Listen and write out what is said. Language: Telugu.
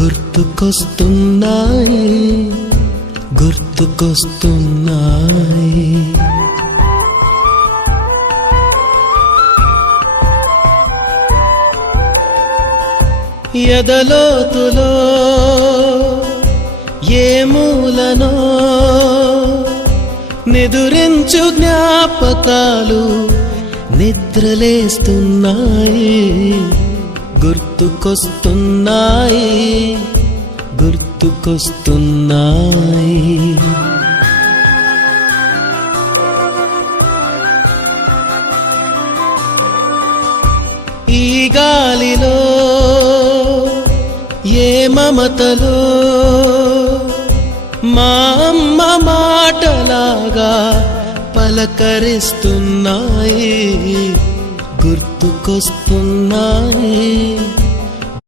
గుర్తుకొస్తున్నాయి గుర్తుకొస్తున్నాయి. ఎదలోతులో ఏ మూలనో నిదురించు జ్ఞాపకాలు నిద్రలేస్తున్నాయి గుర్తుకొస్తున్నాయి గుర్తుకొస్తున్నాయి. ఈ గాలిలో ఏ మమతలో మా అమ్మ మాటలాగా పలకరిస్తున్నాయి గుర్తుకొస్తున్నాయి